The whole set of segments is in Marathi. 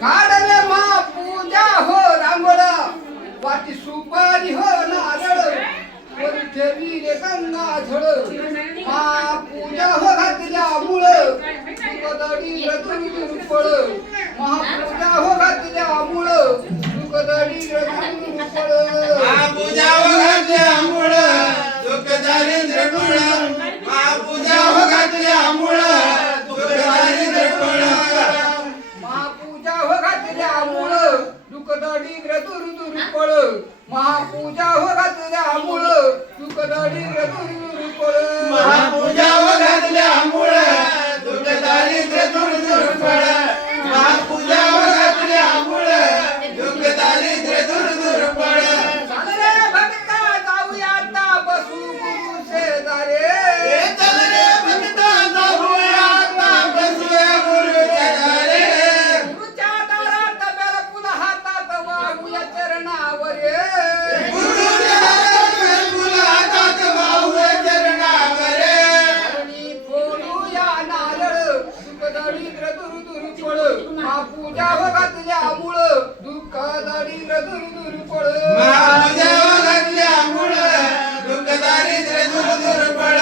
काढले महापूजा हो रांगोळ वाटी सुपारी हो नारळ वर ठेवीले गंगा झळ महापूजा हो घातल्या मुळ दुखदडी रतुर पळ महापूजा हो घातल्या मुळ दुखदडी रतुर पळ महापूजा हो घातल्या मुळ दुःख दारिद्र्य पळ महापूजा हो घातल्या मुळ दुःख दारिद्र्य पळ महापूजा हो घातल्या मुळ दुखदडी रतुर पळ महापूजा हो घातल्या मुळ दुखदडी रतुर पळ महापूजा हो घातल्या मुळ दुःख दारिद्र्य दूर दूर पळ महापूजा हो घातल्या मुळ दुःख दारिद्र्य दूर दूर पळ चल रे भक्ता जाऊया आता बसू गुरु शेजारे चल रे भक्ता जाऊया आता बसूया गुरुच्या दारी गुरुच्या दारात बेलफुल हातात वाहूया चरणावरे गुरुच्या दारात फुल हातात वाहूया चरणावरे आणि फोडूया नारळ दुःखदडी दूर पळ महापूजा हो घातल्या मुळ दुःखदडी दूर पळ महापूजा हो घातल्या मुळ दुःख दारिद्र्य दूर दूर पळ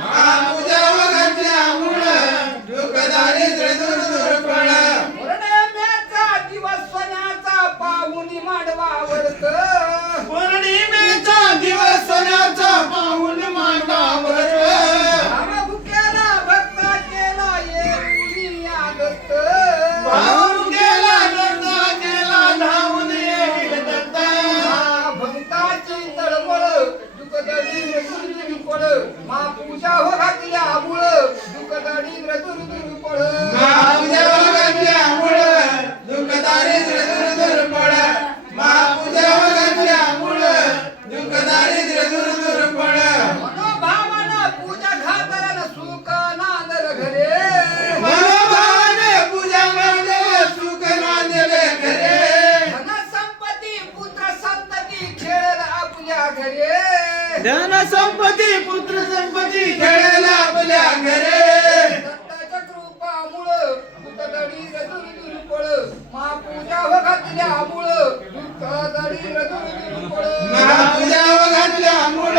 महापूजा हो घातल्या मुळ दुःख दारिद्र्य दूर दूर पळ पौर्णिमेचा दिवस सोन्याचा पाहुणी मांडवावरत पौर्णिमेचा दिवस सोन्याचा पाहून मांडावर भुक्याला भक्ता केला येऊनी आदत भाऊन गेला दत्ता गेला धावून येईल दत्ता भक्ताची तळमळ दुःखदडी रतुर पळ महापूजा हो घातल्या मुळ दुःखदडी रतुर पळ महापूजा हो घातल्या मुळ दुःख दारिद्र्य दूर दूर पळ महापूजा हो घातल्या मुळ दुःख दारिद्र्य दूर दूर पळ मनोभावानं पूजा घातला सुख नांदल घरे मनोभावाने पूजा मांडले सुख नांदले घरे धन संपत्ती पुत्र संतती खेळ आपल्या घरे धन संपत्ती पुत्र संपत्ती खेळेला आपल्या घरे दत्ताच्या कृपामुळं दुःखदडी रतुर पळ महापूजा हो घातल्या मुळं दुःखदडी रतुर पळ महापूजा हो घातल्या मुळ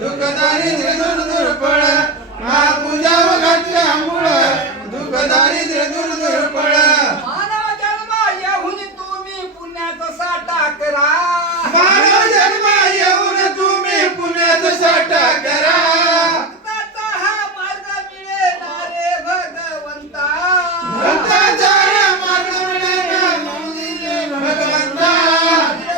दुःख दारिद्र्य दूर दूर पळ महापूजा हो घातल्या मुळ दुःख दारिद्र्य दूर दूर पळ मानव जन्म येऊन तुम्ही पुण्याचा साठा करा मानव जन्म येऊन तुम्ही पुण्यात साठा करा भक्ताचा हा मार्ग मिळेना रे भगवंता भक्ताचा मार्ग मिळेना मौलीले भगवंता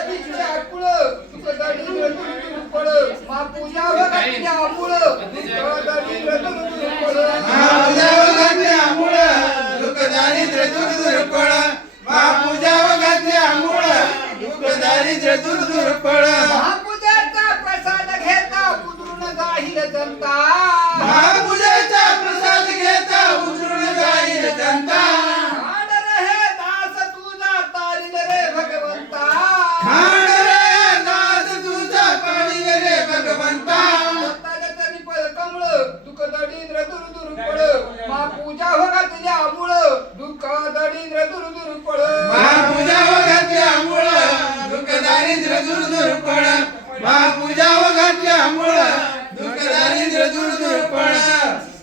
भिक्षा कुळं दुःखदडी रतुर पळ महापूजा हो घातल्या मुळं दुःखदडी रतुर पळ महापूजा हो घातल्या मुळ दुःख दारिद्र्य दूर दूर पळ महापूजा हो घातल्या मुळ दुःख दारिद्र्य दूर दूर पळ महापूजाचा प्रसाद घेता उतरून जाहीर जनता महापूजा